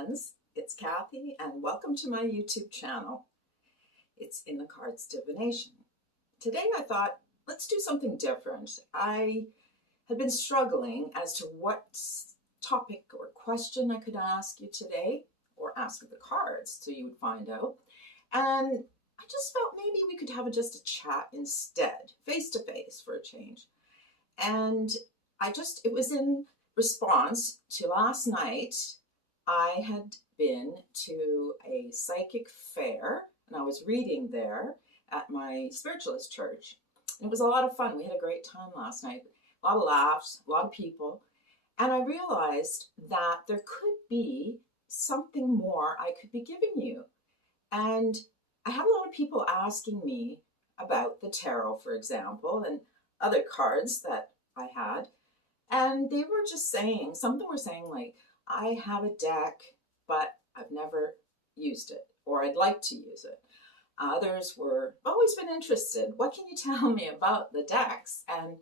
friends, it's Cathy and welcome to my YouTube channel. It's In the Cards Divination. Today I thought, let's do something different. I had been struggling as to what topic or question I could ask you today, or ask the cards so you would find out. And I just felt maybe we could have just a chat instead, face to face for a change. And it was in response to last night. I had been to a psychic fair and I was reading there at my spiritualist church. And it was a lot of fun. We had a great time last night. A lot of laughs, a lot of people. And I realized that there could be something more I could be giving you. And I had a lot of people asking me about the tarot, for example, and other cards that I had. And they were just saying, some of them were saying like, I have a deck, but I've never used it, or I'd like to use it. Others were always been interested. What can you tell me about the decks? And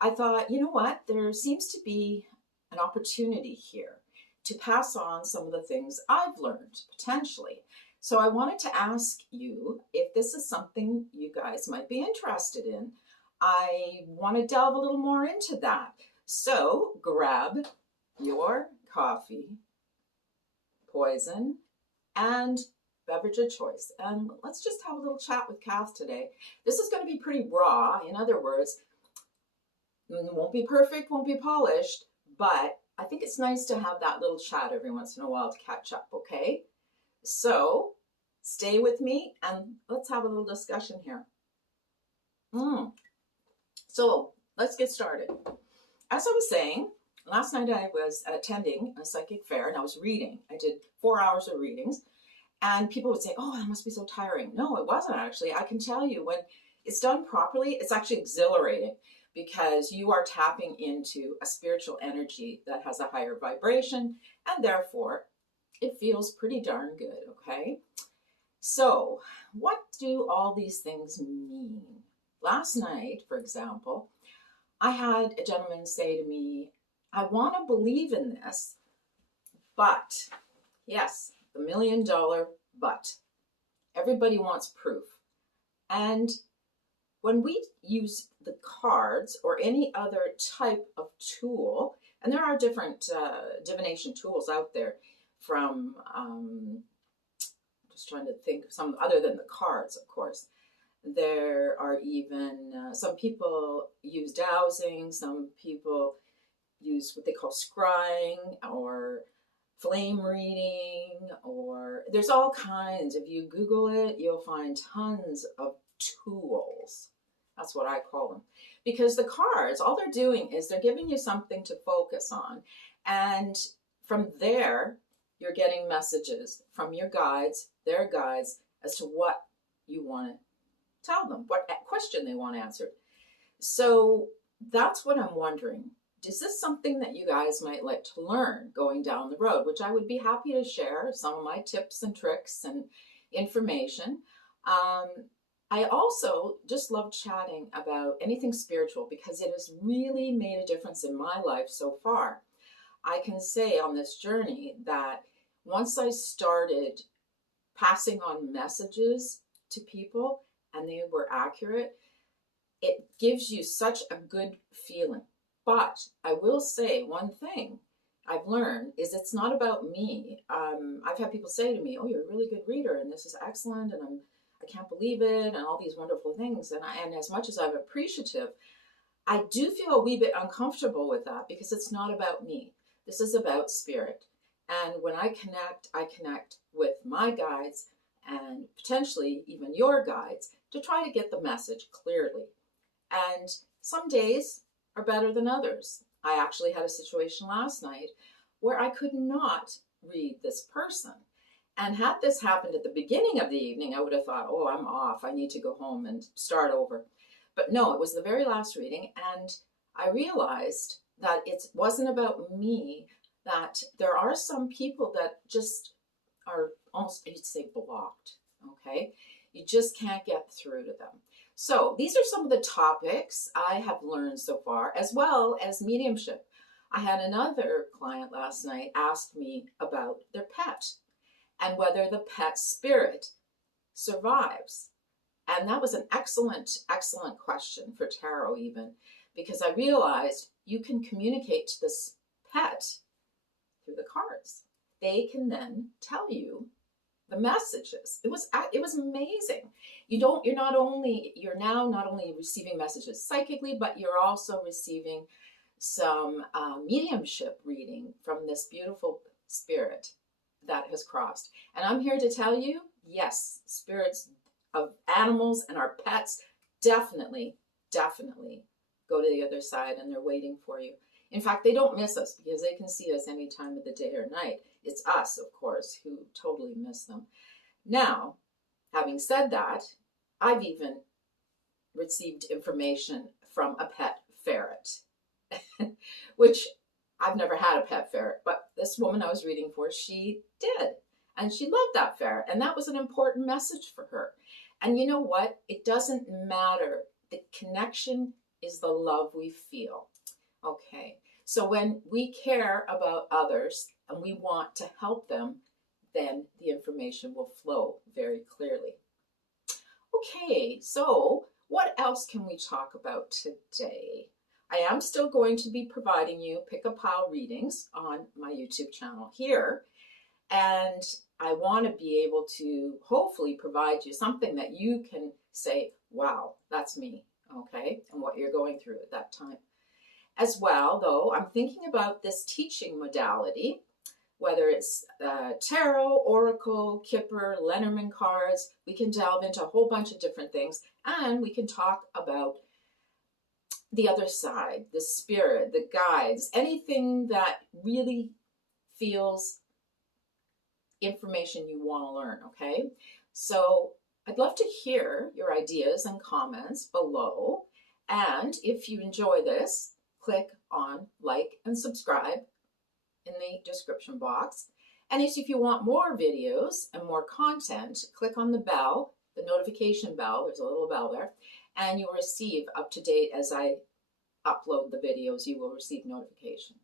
I thought, you know what? There seems to be an opportunity here to pass on some of the things I've learned, potentially. So I wanted to ask you if this is something you guys might be interested in. I want to delve a little more into that. So grab your coffee, poison, and beverage of choice. And let's just have a little chat with Kath today. This is going to be pretty raw. In other words, won't be perfect, won't be polished, but I think it's nice to have that little chat every once in a while to catch up, okay? So stay with me and let's have a little discussion here. So let's get started. As I was saying, last night I was attending a psychic fair and I was reading. I did 4 hours of readings and people would say, oh, that must be so tiring. No, it wasn't actually. I can tell you when it's done properly, it's actually exhilarating because you are tapping into a spiritual energy that has a higher vibration and therefore it feels pretty darn good, okay? So what do all these things mean? Last night, for example, I had a gentleman say to me, I want to believe in this, but, yes, the $1 million but. Everybody wants proof. And when we use the cards or any other type of tool, and there are different divination tools out there from, just trying to think of some other than the cards, of course. There are even, some people use dowsing, some people use what they call scrying or flame reading, or there's all kinds. If you Google it, you'll find tons of tools. That's what I call them. Because the cards, all they're doing is they're giving you something to focus on. And from there, you're getting messages from your guides, their guides, as to what you want to tell them, what question they want answered. So that's what I'm wondering. Is this something that you guys might like to learn going down the road, which I would be happy to share some of my tips and tricks and information. I also just love chatting about anything spiritual because it has really made a difference in my life so far. I can say on this journey that once I started passing on messages to people and they were accurate, it gives you such a good feeling. But I will say one thing I've learned is it's not about me. I've had people say to me, oh, you're a really good reader and this is excellent and I can't believe it and all these wonderful things. And as much as I'm appreciative, I do feel a wee bit uncomfortable with that because it's not about me. This is about spirit. And when I connect with my guides and potentially even your guides to try to get the message clearly. And some days are better than others. I actually had a situation last night where I could not read this person. And had this happened at the beginning of the evening, I would have thought, oh, I'm off. I need to go home and start over. But no, it was the very last reading. And I realized that it wasn't about me, that there are some people that just are almost, you'd say, blocked, okay? You just can't get through to them. So these are some of the topics I have learned so far, as well as mediumship. I had another client last night ask me about their pet and whether the pet spirit survives. And that was an excellent, excellent question for tarot, even, because I realized you can communicate to this pet through the cards. They can then tell you the messages. It was amazing. You're now not only receiving messages psychically, but you're also receiving some mediumship reading from this beautiful spirit that has crossed. And I'm here to tell you, yes, spirits of animals and our pets definitely go to the other side, and they're waiting for you. In fact, they don't miss us because they can see us any time of the day or night. It's us, of course, who totally miss them. Now, having said that, I've even received information from a pet ferret, which I've never had a pet ferret, but this woman I was reading for, she did. And she loved that ferret. And that was an important message for her. And you know what? It doesn't matter. The connection is the love we feel. Okay. So when we care about others and we want to help them, then the information will flow very clearly. Okay. So what else can we talk about today? I am still going to be providing you pick-a-pile readings on my YouTube channel here. And I want to be able to hopefully provide you something that you can say, wow, that's me, okay, and what you're going through at that time. As well, though, I'm thinking about this teaching modality, whether it's tarot, oracle, Kipper, Lenormand cards. We can delve into a whole bunch of different things, and we can talk about the other side, the spirit, the guides, anything that really feels information you want to learn, okay? So I'd love to hear your ideas and comments below. And if you enjoy this, click on like and subscribe in the description box. And if you want more videos and more content, click on the bell, the notification bell. There's a little bell there. And you'll receive up to date as I upload the videos, you will receive notification.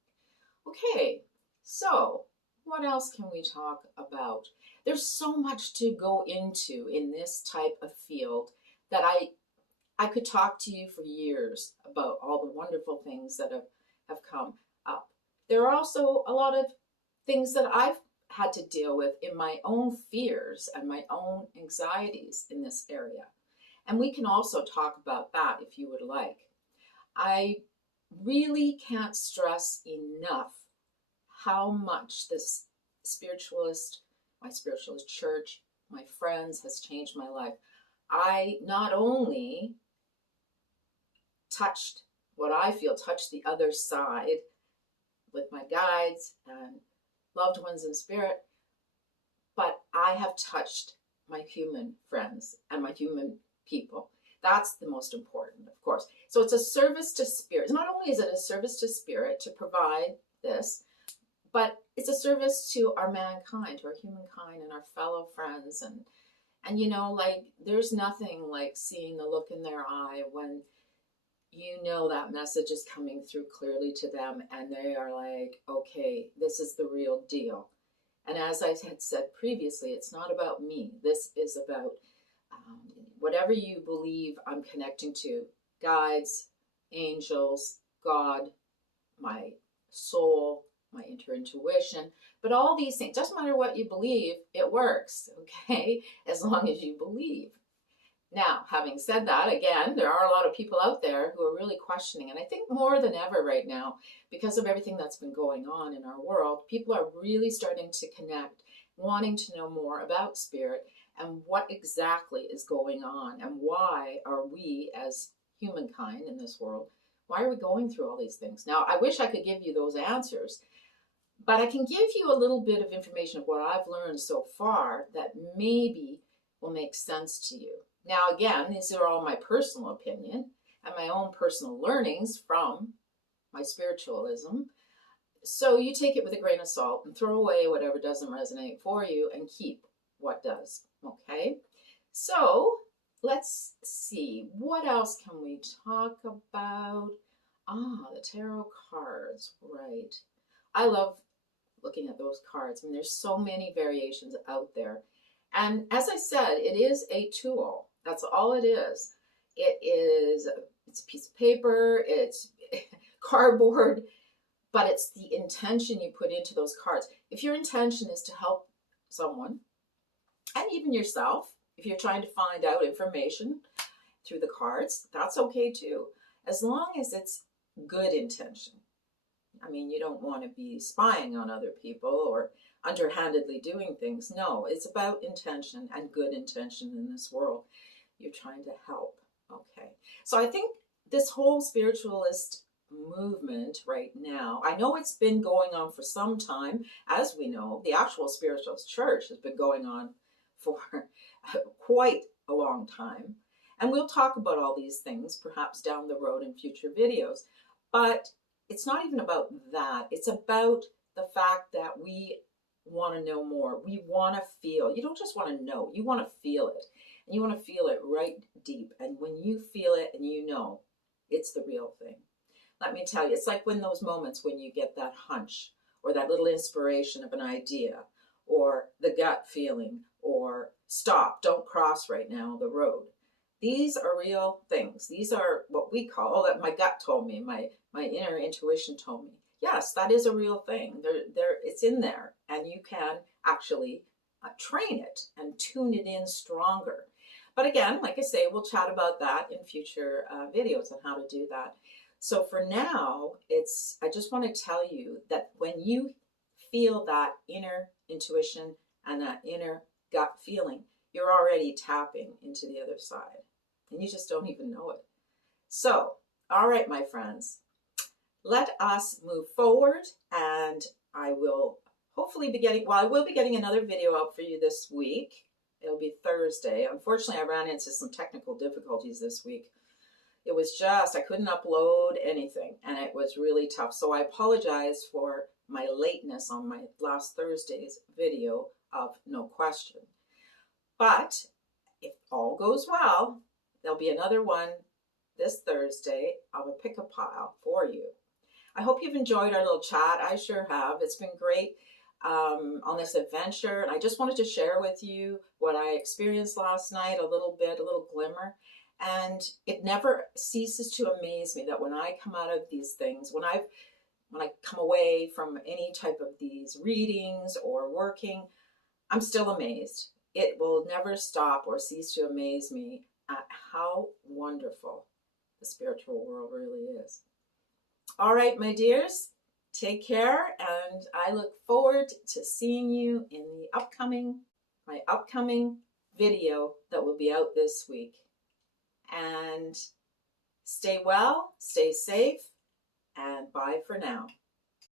Okay, so what else can we talk about? There's so much to go into in this type of field that I could talk to you for years about all the wonderful things that have come up. There are also a lot of things that I've had to deal with in my own fears and my own anxieties in this area. And we can also talk about that if you would like. I really can't stress enough how much this my spiritualist church, my friends, has changed my life. I not only touched what I feel, touched the other side with my guides and loved ones in spirit, but I have touched my human friends and my human people. That's the most important, of course. So it's a service to spirit. Not only is it a service to spirit to provide this, but it's a service to our mankind, to our humankind and our fellow friends. And you know, like, there's nothing like seeing the look in their eye when you know that message is coming through clearly to them and they are like, okay, this is the real deal. And as I had said previously, it's not about me. This is about whatever you believe I'm connecting to, guides, angels, God, my soul, my intuition, but all these things, doesn't matter what you believe, it works, okay, as long as you believe. Now, having said that, again, there are a lot of people out there who are really questioning, and I think more than ever right now, because of everything that's been going on in our world, people are really starting to connect, wanting to know more about spirit and what exactly is going on, and why are we as humankind in this world, why are we going through all these things? Now, I wish I could give you those answers, but I can give you a little bit of information of what I've learned so far that maybe will make sense to you. Now, again, these are all my personal opinion and my own personal learnings from my spiritualism. So you take it with a grain of salt and throw away whatever doesn't resonate for you and keep what does, okay? So let's see, what else can we talk about? Ah, the tarot cards, right. I love looking at those cards. I mean, there's so many variations out there. And as I said, it is a tool. That's all it is. It's a piece of paper, it's cardboard, but it's the intention you put into those cards. If your intention is to help someone, and even yourself, if you're trying to find out information through the cards, that's okay too, as long as it's good intention. I mean, you don't want to be spying on other people or underhandedly doing things. No, it's about intention and good intention in this world. You're trying to help. Okay. So I think this whole spiritualist movement right now, I know it's been going on for some time. As we know, the actual spiritualist church has been going on for quite a long time. And we'll talk about all these things perhaps down the road in future videos. But it's not even about that. It's about the fact that we want to know more. We want to feel. You don't just want to know, you want to feel it. And you want to feel it right deep. And when you feel it and you know, it's the real thing. Let me tell you, it's like when those moments when you get that hunch or that little inspiration of an idea or the gut feeling or stop, don't cross right now the road. These are real things. These are what we call, oh, that my gut told me, my inner intuition told me. Yes, that is a real thing. It's in there, and you can actually train it and tune it in stronger. But again, like I say, we'll chat about that in future videos on how to do that. So for now, I just want to tell you that when you feel that inner intuition and that inner gut feeling, you're already tapping into the other side. And you just don't even know it. So, all right, my friends, let us move forward, and I will hopefully be getting, well, I will be getting another video out for you this week. It'll be Thursday. Unfortunately, I ran into some technical difficulties this week. It was just, I couldn't upload anything, and it was really tough. So I apologize for my lateness on my last Thursday's video of No Question. But if all goes well, there'll be another one this Thursday of a pick-a-pile for you. I hope you've enjoyed our little chat. I sure have. It's been great on this adventure. And I just wanted to share with you what I experienced last night, a little bit, a little glimmer. And it never ceases to amaze me that when I come out of these things, when I come away from any type of these readings or working, I'm still amazed. It will never stop or cease to amaze me at how wonderful the spiritual world really is. All right, my dears, take care, and I look forward to seeing you in my upcoming video that will be out this week. And stay well, stay safe, and bye for now.